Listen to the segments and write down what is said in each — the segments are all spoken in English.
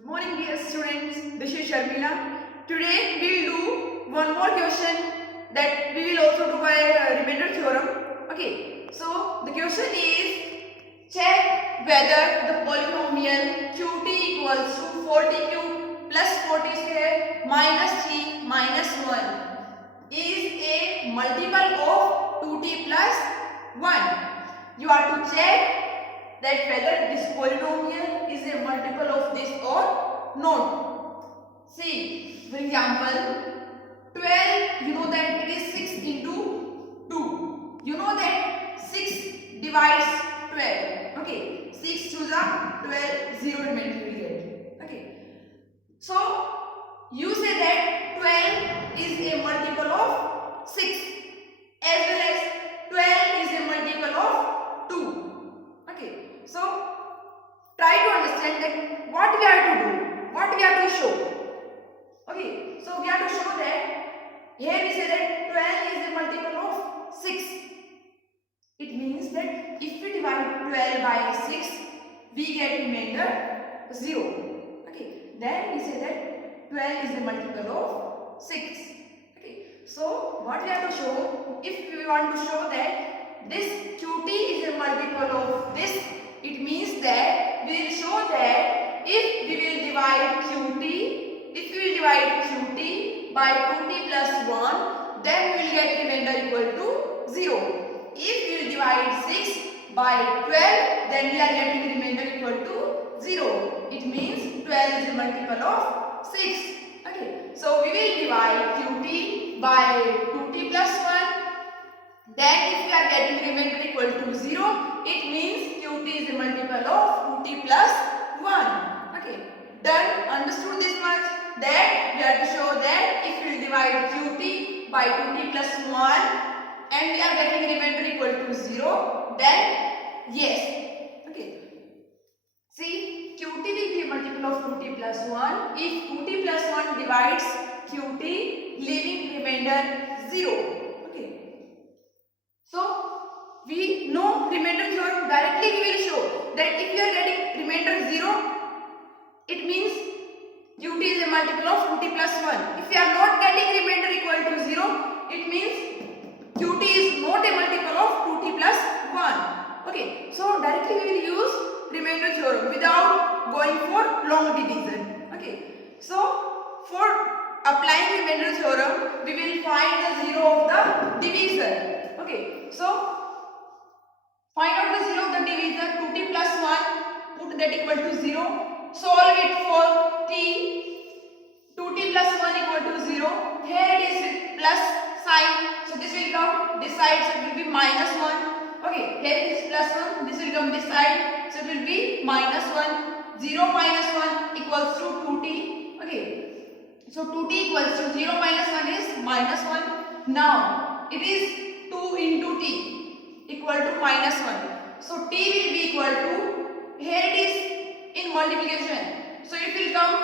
Good morning dear students, this is Sharmila. Today we will do one more question that we will also do by remainder theorem. Okay, so the question is check whether the polynomial qt equals to 40 cube plus 40 square minus 3 minus 1 is a multiple of 2t plus 1. You are to check that whether this polynomial is a multiple of this or not. See, for example, 12, you know that it is 6 into 2. You know that 6 divides 12. Okay, 6 to the 12, 0 remaining will get. Okay, so you say that 12 is a multiple of 6 as well as 12 is a multiple of 2. Okay, so try to understand that what we have to do, what we have to show. Okay, so we have to show that here we say that 12 is a multiple of 6. It means that if we divide 12 by 6, we get remainder 0. Okay, then we say that 12 is a multiple of 6. Okay, so what we have to show, if we want to show that this qt is a multiple of this, it means that we will show that if we will divide qt by 2t plus 1, then we will get remainder equal to 0. If we will divide 6 by 12, then we are getting remainder equal to 0. It means 12 is a multiple of 6. Okay, so we will divide qt by 2t plus 1. Then if we are getting remainder equal to 0, it means qt is a multiple of 2t plus 1. Okay, done. Understood this much? That we have to show that if we will divide qt by 2t plus 1 and we are getting remainder equal to 0, then yes. Okay, see, qt will be a multiple of 2t plus 1 if 2t plus 1 divides qt, leaving remainder 0. So, we know remainder theorem. Directly we will show that if you are getting remainder 0, it means qt is a multiple of 2t plus 1. If you are not getting remainder equal to 0, it means qt is not a multiple of 2t plus 1. Okay, so directly we will use remainder theorem without going for long division. Okay, so for applying remainder theorem, we will find the 0 of the divisor. Okay, so find out the 0 of the divisor. 2t plus 1, put that equal to 0. Solve it for t. 2t plus 1 equal to 0. Here it is with plus sign. So this will come this side, so it will be minus 1. Okay, here it is plus 1. This will come this side, so it will be minus 1. 0 minus 1 equals to 2t. Okay, so 2t equals to 0 minus 1 is minus 1. Now it is 2 into t equal to minus 1. So t will be equal to, here it is in multiplication. So it will come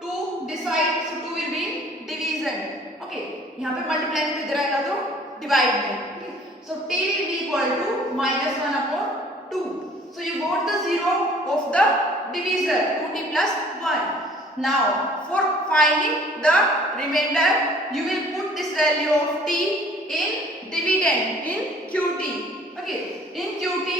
2 this side, so 2 will be division. Okay, यहाँ पे multiply में इधर आएगा तो divide में. Okay, so t will be equal to minus 1 upon 2. So you got the 0 of the divisor, 2t plus 1. Now for finding the remainder, you will put this value of t in dividend in qt. Okay, in qt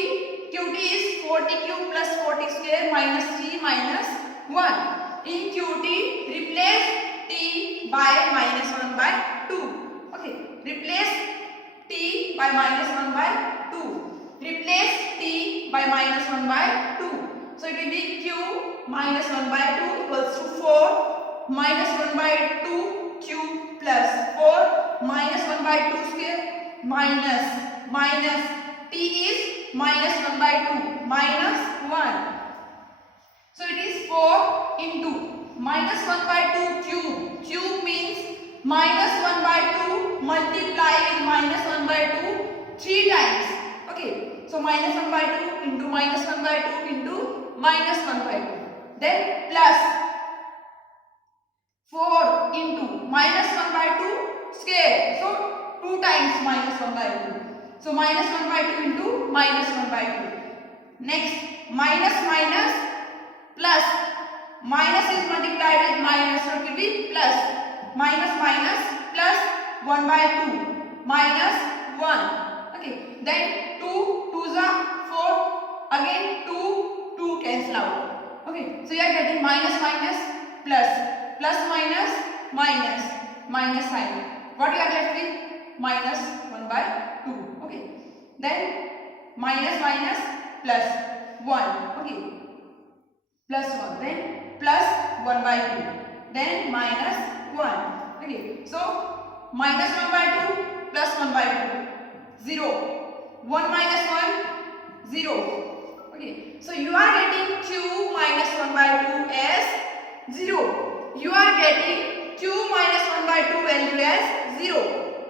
is 40 cube plus 40 square minus 3 minus 1. In qt, replace t by minus 1 by 2. Okay, replace t by minus 1 by 2. Replace t by minus 1 by 2. So it will be q minus 1 by 2 equals to 4 minus 1 by 2 q plus 4 minus 1 by 2 square minus t is minus 1 by 2 minus 1. So it is 4 into minus 1 by 2 cube. Cube means minus 1 by 2 multiply with minus 1 by 2 3 times. Okay, so minus 1 by 2 into minus 1 by 2 into minus 1 by 2. Then plus 4 into minus 1 by 2 square. So 2 times minus 1 by 2. So minus 1 by 2 into minus 1 by 2. Next minus minus plus minus is multiplied with minus, so it will be plus. Minus minus plus 1 by 2 minus 1. Okay, then 2 2s are 4, again 2 2 cancel out. Okay, so you are getting minus minus plus, plus minus minus, minus sign. What you are left with? Minus 1 by 2. Okay, then minus minus plus 1. Okay, plus 1, then plus 1 by 2, then minus 1. Okay, so minus 1 by 2 plus 1 by 2, 0. 1 minus 1, 0. Okay, so you are getting q minus 1 by 2 as 0. You are getting q minus 1 by 2 value as 0.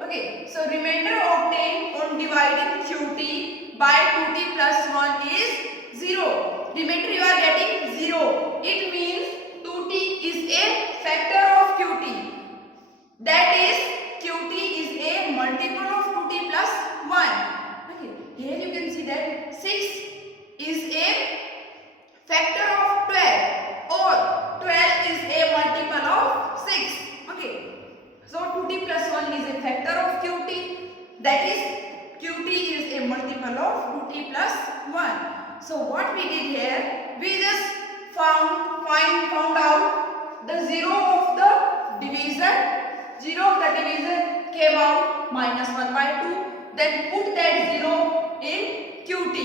Okay, so remainder obtained on dividing qt by 2t plus 1 is 0. Remainder you are getting 0. It means 2t is a factor of qt. That is, qt is a multiple of 2t plus 1. Okay, here you can see that 6 is a factor of 12, or 12 is a multiple of 6. Okay, so 2t plus 1 is a factor of qt. That is, qt is a multiple of 2t plus 1. So what we did here, we just found out the 0 of the divisor. 0 of the divisor came out minus 1 by 2. Then put that 0 in qt.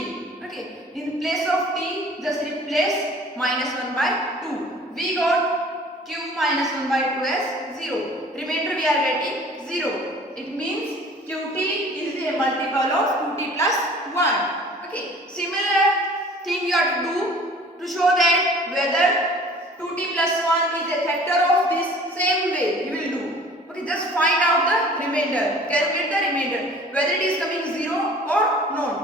Okay, in place of t, just replace minus 1 by 2. We got q minus 1 by 2 as 0. Remainder we are getting 0. It means qt is a multiple of 2t plus 1. Okay, similar thing you have to do to show that whether 2t plus 1 is a factor of this, same way you will do. Okay, just find out the remainder, calculate the remainder, whether it is coming 0 or not.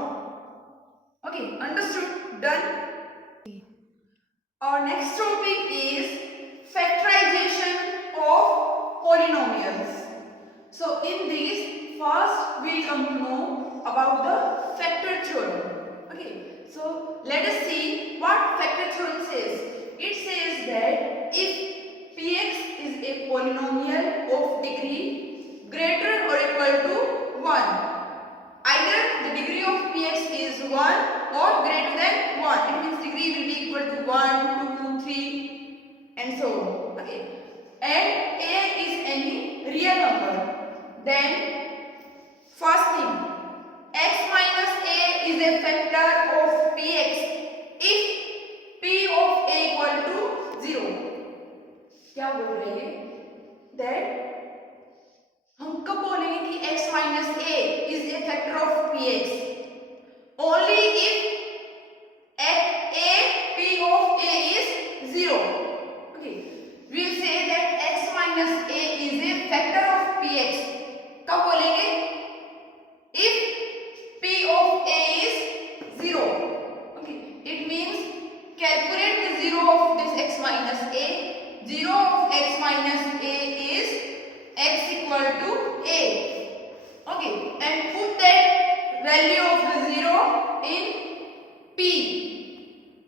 Okay, understood? Done. Our next topic is factorization of polynomials. So in this, first we will come to know about the factor theorem. Okay, so let us see what factor theorem says. It says that if px is a polynomial of degree greater or equal to 1, either the degree of px is 1 or greater than 1, it means degree will be equal to 1, 2, 3 and so on. Okay, and a is any real number, then first thing, x minus a is a factor of px if p of a equal to 0. क्या बोल रहे हैं? That हम कब बोलेंगे कि x minus a is a factor of px? Only if a p of a is 0. Okay, we will say that x minus a is a factor of px. कब बोलेंगे? If p of a is 0. Okay, it means calculate the 0 of this x minus a. 0 of x minus a is x equal to a. Okay, and put that value of the 0 in p.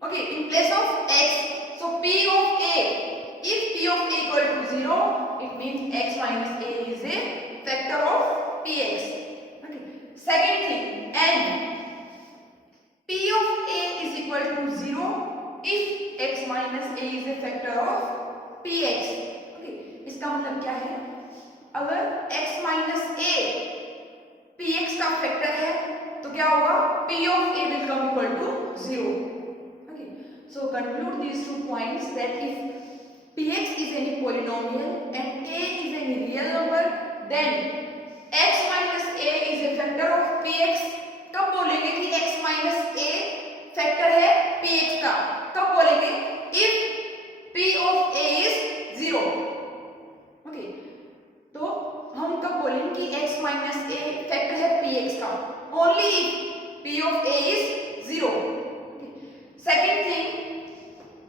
Okay, in place of x. So p of a, if p of a equal to 0, it means x minus a is a factor of px. Okay, second thing, n. p of a is equal to 0 if x minus a is a factor of px. Okay, इसका मतलब क्या है? अगर x minus a px का factor है तो क्या होगा? p of a will come equal to 0. Okay, so conclude these 2 points that if px is any polynomial and a is any real number, then x minus a is a factor of px. कब बोलेंगे कि x minus a factor है px का? कब बोलेंगे? if p of a is 0. Okay, तो हम कब बोलेंगे कि x minus a फैक्टर है px का? Only if p of a is 0. Okay. Second thing,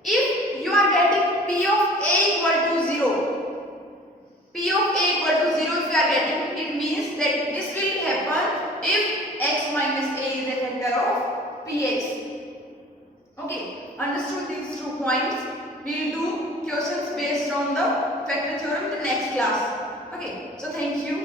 if you are getting p of a equal to 0, p of a equal to 0 if you are getting, it means that this will happen if x minus a is a factor of px. Okay, understood? questions based on the factor theorem in the next class. Okay, so thank you.